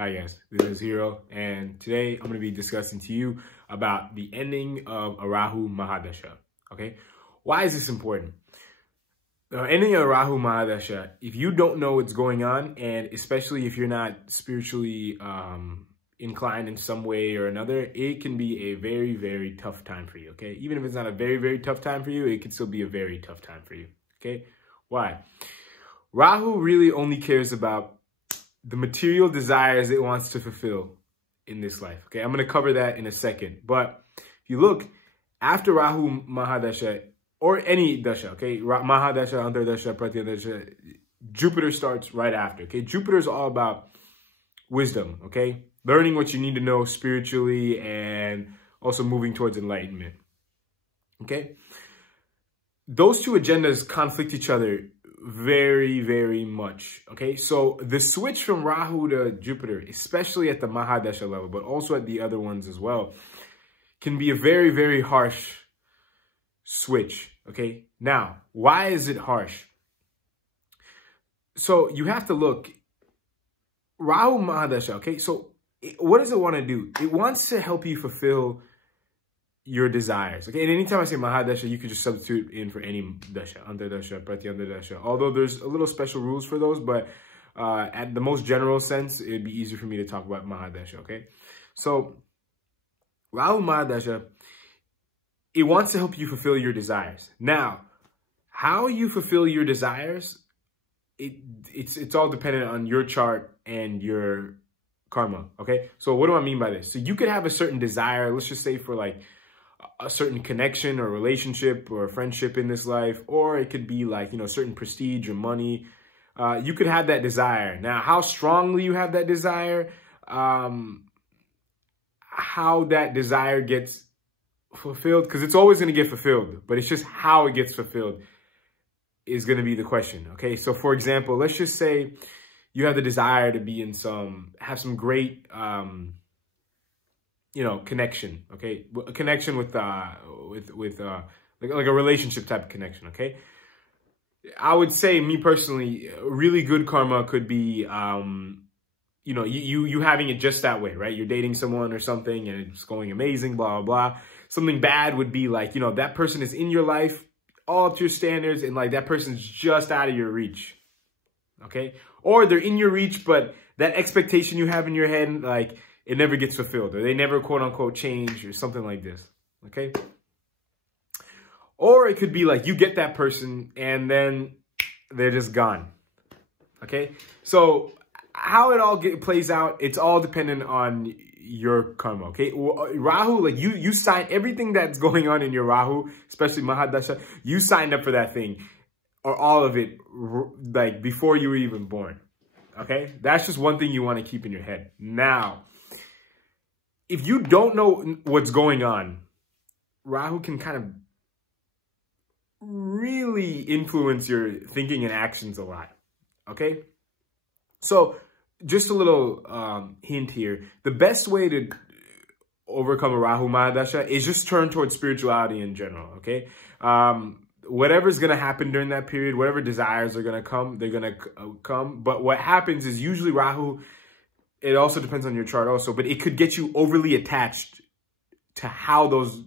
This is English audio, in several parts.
Hi guys, this is Hero, and today I'm going to be discussing to you about the ending of a Rahu Mahadasha. Okay, why is this important? The ending of Rahu Mahadasha, if you don't know what's going on, and especially if you're not spiritually inclined in some way or another, it can be a very, very tough time for you. Okay, even if it's not a very, very tough time for you, it can still be a very tough time for you. Okay, why? Rahu really only cares about the material desires it wants to fulfill in this life. Okay, I'm going to cover that in a second. But if you look, after Rahu Mahadasha, or any dasha, okay, Mahadasha, antardasha, pratyantar, Jupiter starts right after. Okay, Jupiter is all about wisdom, okay, learning what you need to know spiritually and also moving towards enlightenment. Okay, those two agendas conflict each other very, very much. Okay, so the switch from Rahu to Jupiter, especially at the Mahadasha level, but also at the other ones as well, can be a very, very harsh switch. Okay, now, why is it harsh? So you have to look, Rahu Mahadasha, okay, so what does it want to do? It wants to help you fulfill your desires. Okay, and anytime I say Mahadasha, you could just substitute in for any dasha, antardasha, pratyantar dasha. Although there's a little special rules for those, but at the most general sense, it'd be easier for me to talk about Mahadasha. Okay, so Rahu Mahadasha, it wants to help you fulfill your desires. Now, how you fulfill your desires, it's all dependent on your chart and your karma. Okay, so what do I mean by this? So you could have a certain desire, let's just say for like a certain connection or relationship or friendship in this life, or it could be like, you know, certain prestige or money. You could have that desire. Now, how strongly you have that desire, how that desire gets fulfilled, because it's always going to get fulfilled, but it's just how it gets fulfilled is going to be the question. Okay, so for example, let's just say you have the desire to be in have some great you know, connection, okay? A connection with like a relationship type of connection, okay? I would say, me personally, really good karma could be, you know, you having it just that way, right? You're dating someone or something and it's going amazing, blah, blah, blah. Something bad would be like, you know, that person is in your life, all up to your standards, and like that person's just out of your reach, okay? Or they're in your reach, but that expectation you have in your head, like, it never gets fulfilled, or they never quote unquote change, or something like this, okay? Or it could be like you get that person and then they're just gone, okay? So how it all plays out, it's all dependent on your karma, okay? Rahu, like you sign everything that's going on in your Rahu, especially Mahadasha, you signed up for that thing, or all of it, like before you were even born, okay? That's just one thing you want to keep in your head. Now, if you don't know what's going on, Rahu can kind of really influence your thinking and actions a lot, okay? So just a little hint here. The best way to overcome a Rahu Mahadasha is just turn towards spirituality in general, okay? Whatever's going to happen during that period, whatever desires are going to come, they're going to come. But what happens is usually Rahu, it also depends on your chart also, but it could get you overly attached to how those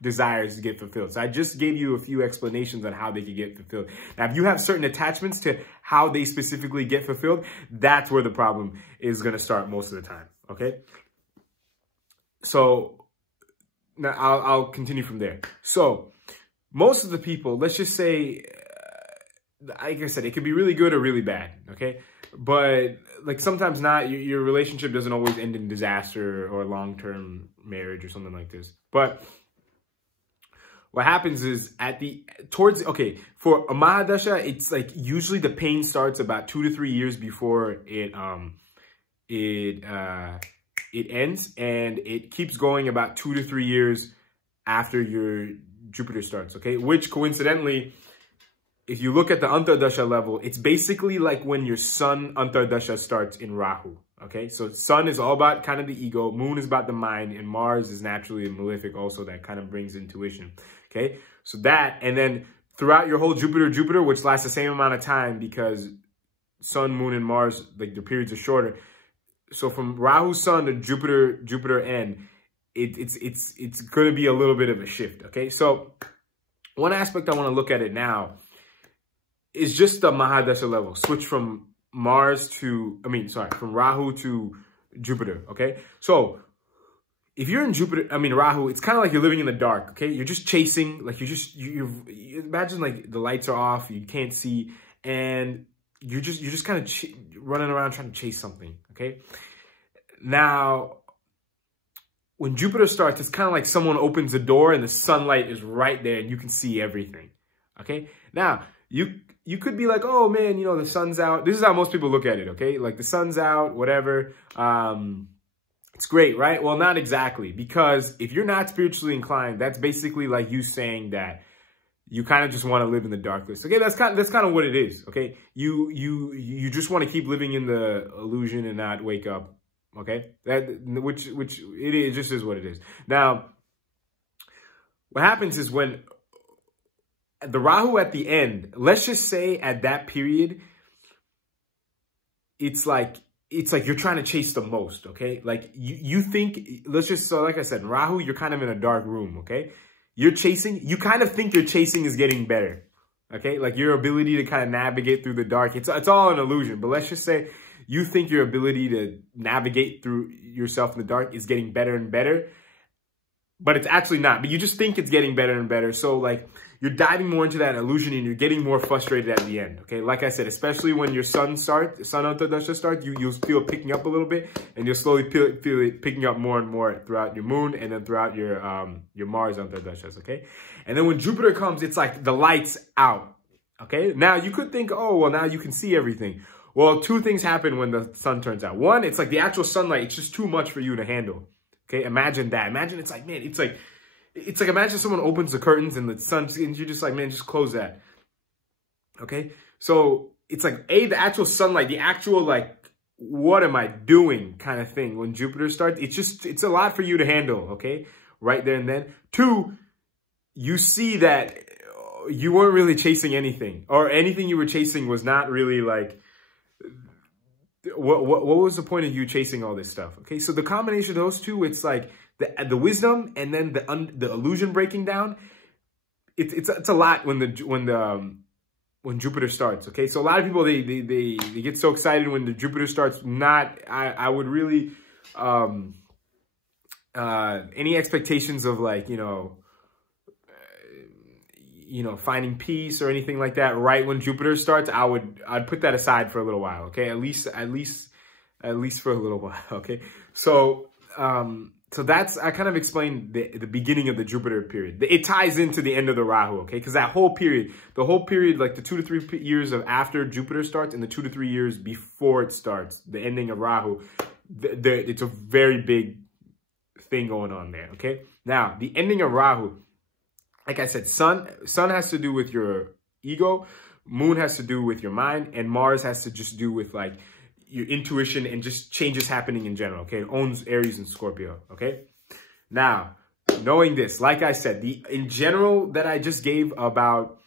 desires get fulfilled. So I just gave you a few explanations on how they could get fulfilled. Now, if you have certain attachments to how they specifically get fulfilled, that's where the problem is going to start most of the time, okay? So now I'll continue from there. So most of the people, let's just say, like I said, it could be really good or really bad, okay? But like sometimes not, your relationship doesn't always end in disaster or long-term marriage or something like this. But what happens is okay, for a Mahadasha, it's like usually the pain starts about 2 to 3 years before it ends, and it keeps going about 2 to 3 years after your Jupiter starts, okay? Which coincidentally, if you look at the antardasha level, it's basically like when your sun antardasha starts in Rahu, okay? So sun is all about kind of the ego, moon is about the mind, and Mars is naturally a malefic also that kind of brings intuition, okay? So that, and then throughout your whole Jupiter, which lasts the same amount of time because sun, moon, and Mars, like the periods are shorter, so from Rahu Sun to Jupiter end, it's going to be a little bit of a shift. Okay, so one aspect I want to look at it now is just the Mahadasha level. Switch from from Rahu to Jupiter. Okay, so if you're in Rahu, it's kind of like you're living in the dark. Okay, you're just chasing, like you imagine like the lights are off, you can't see, and you're just kind of running around trying to chase something. Okay, now when Jupiter starts, it's kind of like someone opens the door and the sunlight is right there and you can see everything. Okay, now you could be like, oh man, you know, the sun's out. This is how most people look at it. Okay, like the sun's out, whatever. It's great, right? Well, not exactly, because if you're not spiritually inclined, that's basically like you saying that you kind of just want to live in the darkness. Okay, that's kind of what it is. Okay, you just want to keep living in the illusion and not wake up. Okay, which it just is what it is. Now, what happens is when the Rahu at the end, let's just say at that period, it's like you're trying to chase the most, okay? Like you think, so like I said, in Rahu, you're kind of in a dark room, okay? You're chasing, you kind of think your chasing is getting better, okay? Like your ability to kind of navigate through the dark, it's all an illusion, but let's just say you think your ability to navigate through yourself in the dark is getting better and better, but it's actually not, but you just think it's getting better and better. So like, you're diving more into that illusion and you're getting more frustrated at the end, okay? Like I said, especially when your sun antardasha starts, you'll feel it picking up a little bit and you'll slowly feel it picking up more and more throughout your moon and then throughout your Mars antardashas, okay? And then when Jupiter comes, it's like the lights out, okay? Now you could think, oh, well, now you can see everything. Well, two things happen when the sun turns out. One, it's like the actual sunlight, it's just too much for you to handle, okay? Imagine that. Imagine it's like, man, it's like imagine someone opens the curtains and the sun, and you're just like, man, just close that. Okay? So it's like, the actual sunlight, the actual like, what am I doing kind of thing when Jupiter starts. It's a lot for you to handle, okay? Right there and then. Two, you see that you weren't really chasing anything, or anything you were chasing was not really like, what was the point of you chasing all this stuff? Okay? So the combination of those two, it's like, the wisdom and then the illusion breaking down, it's a lot when Jupiter starts. Okay, so a lot of people they get so excited when the Jupiter starts. I would really any expectations of like finding peace or anything like that right when Jupiter starts, I'd put that aside for a little while. Okay, at least for a little while. Okay, so so I kind of explained the beginning of the Jupiter period. It ties into the end of the Rahu, okay? Because that whole period, like the 2 to 3 years of after Jupiter starts and the 2 to 3 years before it starts, the ending of Rahu, it's a very big thing going on there, okay? Now, the ending of Rahu, like I said, sun has to do with your ego, moon has to do with your mind, and Mars has to just do with like your intuition and just changes happening in general, okay? It owns Aries and Scorpio, okay? Now, knowing this, like I said, in general that I just gave about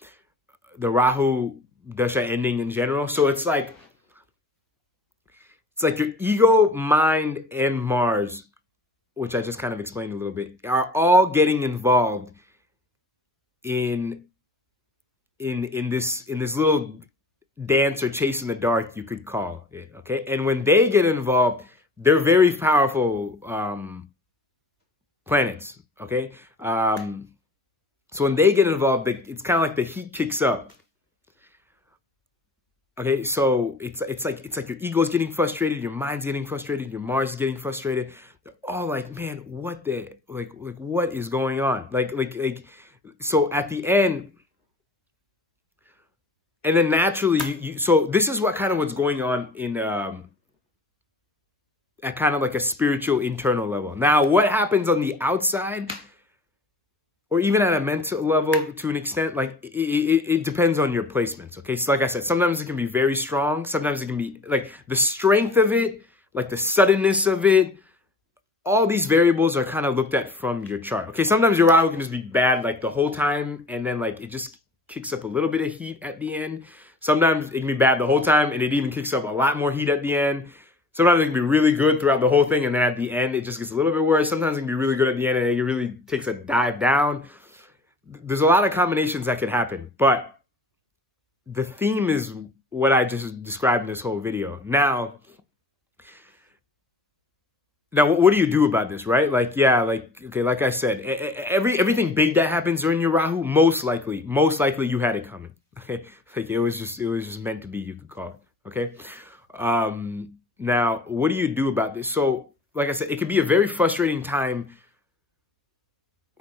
the Rahu Dasha ending in general, so it's like your ego, mind, and Mars, which I just kind of explained a little bit, are all getting involved in this little dance or chase in the dark, you could call it, okay? And when they get involved, they're very powerful planets, okay? So when they get involved, it's kind of like the heat kicks up. Okay, so it's like your ego's getting frustrated, your mind's getting frustrated, your Mars is getting frustrated. They're all like, man, what what is going on? So at the end. And then naturally, so this is what's going on in at kind of like a spiritual internal level. Now, what happens on the outside, or even at a mental level to an extent, like it depends on your placements. Okay, so like I said, sometimes it can be very strong. Sometimes it can be like the strength of it, like the suddenness of it. All these variables are kind of looked at from your chart. Okay, sometimes your Rahu can just be bad like the whole time, and then like it just kicks up a little bit of heat at the end. Sometimes it can be bad the whole time and it even kicks up a lot more heat at the end. Sometimes it can be really good throughout the whole thing, and then at the end, it just gets a little bit worse. Sometimes it can be really good at the end, and it really takes a dive down. There's a lot of combinations that could happen, but the theme is what I just described in this whole video. Now, what do you do about this, right? Like, yeah, like, okay, like I said, everything big that happens during your Rahu, most likely you had it coming. Okay, like it was just meant to be, you could call it. Okay. Now, what do you do about this? So, like I said, it could be a very frustrating time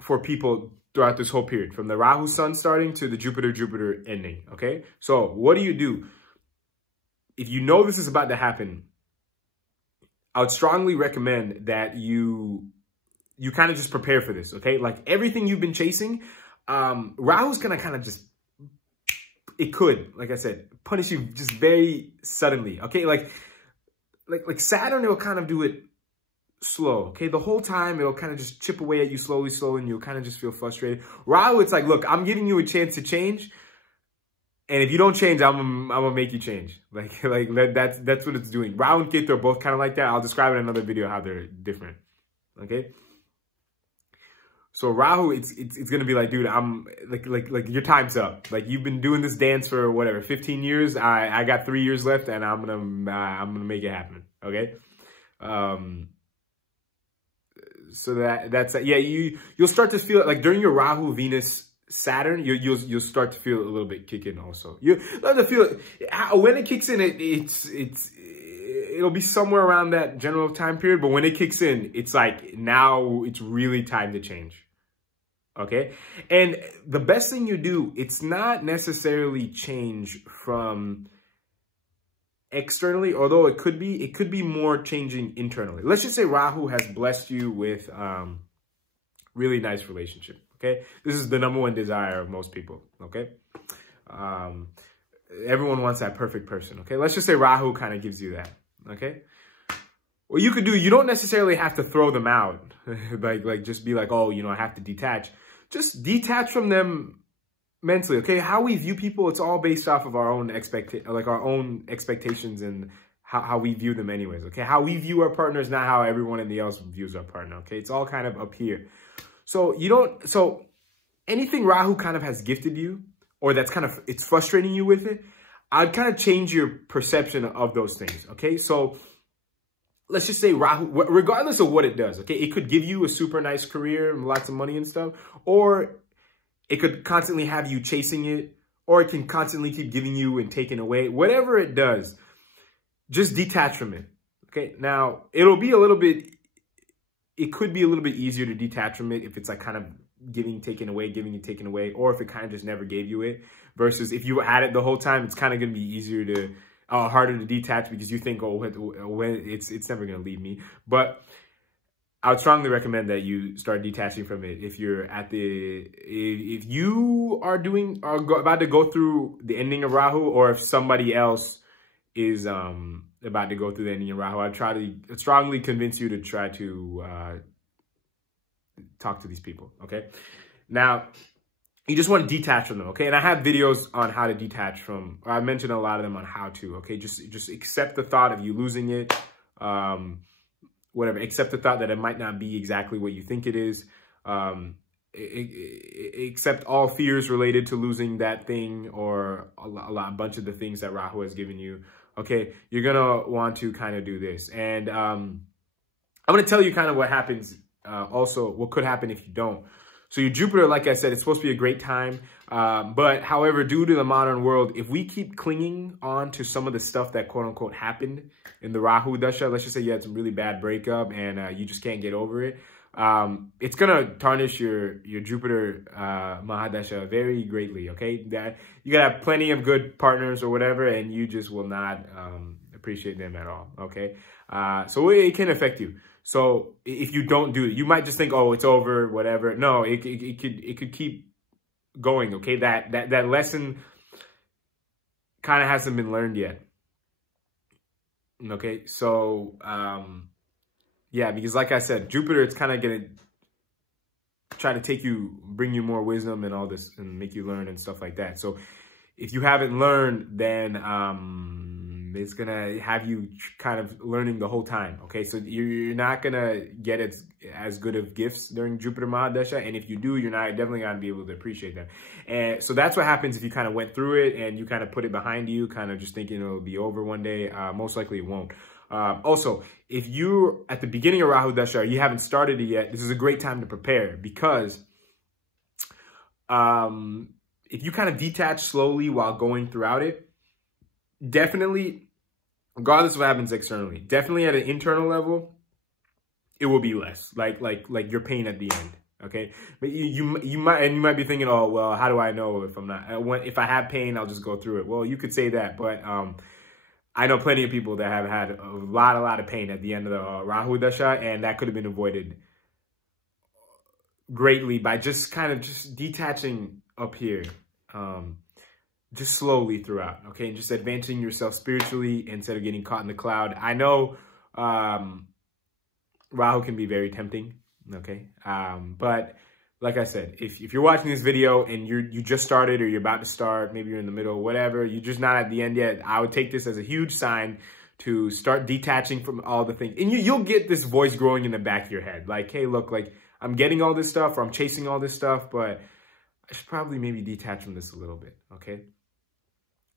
for people throughout this whole period, from the Rahu Sun starting to the Jupiter ending. Okay. So, what do you do? If you know this is about to happen, I would strongly recommend that you kind of just prepare for this, okay? Like everything you've been chasing, Rahu's gonna kind of just, it could, like I said, punish you just very suddenly, okay? Like Saturn, it'll kind of do it slow, okay? The whole time, it'll kind of just chip away at you slowly, and you'll kind of just feel frustrated. Rahu, it's like, look, I'm giving you a chance to change. And if you don't change, I'm gonna make you change. Like that's what it's doing. Rahu and Ketu are both kind of like that. I'll describe in another video how they're different. Okay. So Rahu, it's gonna be like, dude, I'm like your time's up. Like you've been doing this dance for whatever 15 years. I got 3 years left, and I'm gonna make it happen. Okay. So that's yeah. You'll start to feel like during your Rahu Venus Saturn, you'll start to feel a little bit kick in also. You'll start to feel when it kicks in, it'll be somewhere around that general time period. But when it kicks in, it's like now it's really time to change. Okay, and the best thing you do, it's not necessarily change from externally, although it could be more changing internally. Let's just say Rahu has blessed you with really nice relationship. Okay, this is the #1 desire of most people. Okay, everyone wants that perfect person. Okay, let's just say Rahu kind of gives you that. Okay, what you could do, you don't necessarily have to throw them out, like just be like, oh, I have to detach. Just detach from them mentally. Okay, how we view people, it's all based off of our own expectations and how we view them, anyways. Okay, how we view our partners, not how everyone else views our partner. Okay, it's all kind of up here. So so anything Rahu kind of has gifted you, or that's kind of, it's frustrating you with it, I'd kind of change your perception of those things, okay? So let's just say Rahu, regardless of what it does, okay? It could give you a super nice career and lots of money and stuff, or it could constantly have you chasing it, or it can constantly keep giving you and taking away. Whatever it does, just detach from it, okay? Now, it could be a little bit easier to detach from it if it's like kind of giving, taking away, or if it kind of just never gave you it, versus if you had it the whole time, it's kind of going to be easier to, harder to detach because you think, oh, when it's never going to leave me. But I would strongly recommend that you start detaching from it if you are about to go through the ending of Rahu, or if somebody else is about to go through the ending of Rahu. I'd strongly convince you to try to talk to these people, okay? Now, you just want to detach from them, okay? And I have videos on how to detach from, or I mentioned a lot of them on how to, okay? Just accept the thought of you losing it, whatever. Accept the thought that it might not be exactly what you think it is. Accept all fears related to losing that thing, or a bunch of the things that Rahu has given you. Okay, you're going to want to kind of do this. And I'm going to tell you kind of what happens, also what could happen if you don't. So your Jupiter, like I said, it's supposed to be a great time. But however, due to the modern world, if we keep clinging on to some of the stuff that quote unquote happened in the Rahu Dasha, let's just say you had some really bad breakup and you just can't get over it. It's going to tarnish your Jupiter Mahadasha very greatly, okay? That you got to have plenty of good partners or whatever, and you just will not appreciate them at all, okay? So it can affect you. So if you don't do it, you might just think, oh, it's over, whatever. No, it could keep going, okay? That lesson kind of hasn't been learned yet, okay? So, yeah, because like I said, Jupiter, it's kind of going to try to bring you more wisdom and all this and make you learn and stuff like that. So if you haven't learned, then It's going to have you kind of learning the whole time, okay? So you're not going to get as good of gifts during Jupiter Mahadasha, and if you do, you're not definitely going to be able to appreciate them. And so that's what happens if you kind of went through it and you kind of put it behind you, kind of just thinking it'll be over one day. Most likely it won't. Also, if you're at the beginning of Rahu Dasha, or you haven't started it yet, this is a great time to prepare, because if you kind of detach slowly while going throughout it, definitely, regardless of what happens externally, definitely at an internal level, it will be less, like your pain at the end, okay? But you might be thinking, oh, well, how do I know if I'm not, if I have pain, I'll just go through it. Well, you could say that, but I know plenty of people that have had a lot of pain at the end of the Rahu Dasha, and that could have been avoided greatly by just kind of just detaching up here, just slowly throughout, okay? And just advancing yourself spiritually instead of getting caught in the cloud. I know Rahu can be very tempting, okay? But like I said, if you're watching this video and you just started, or you're about to start, maybe you're in the middle, whatever, you're just not at the end yet, I would take this as a huge sign to start detaching from all the things. And you'll get this voice growing in the back of your head. Like, hey, look, like I'm getting all this stuff, or I'm chasing all this stuff, but I should probably maybe detach from this a little bit, okay?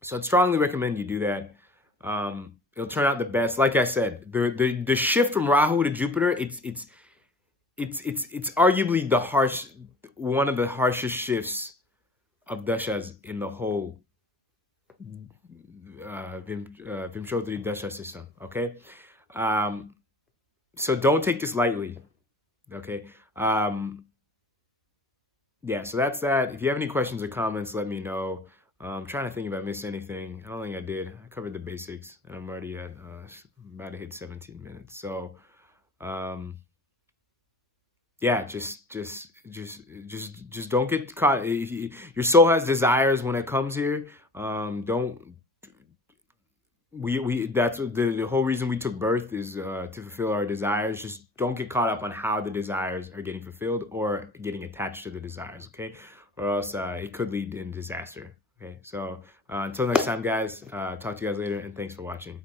So I'd strongly recommend you do that. It'll turn out the best. Like I said, the shift from Rahu to Jupiter, it's arguably one of the harshest shifts of dashas in the whole Vimshottari Dasha system, okay? So don't take this lightly, okay? Yeah, so that's that. If you have any questions or comments, let me know. I'm trying to think if I missed anything. I don't think I did. I covered the basics, and I'm already at about to hit 17 minutes. So, yeah, just don't get caught. Your soul has desires when it comes here. That's the whole reason we took birth, is to fulfill our desires. Just don't get caught up on how the desires are getting fulfilled or getting attached to the desires, okay? Or else it could lead in disaster. Okay, so until next time, guys, talk to you guys later, and thanks for watching.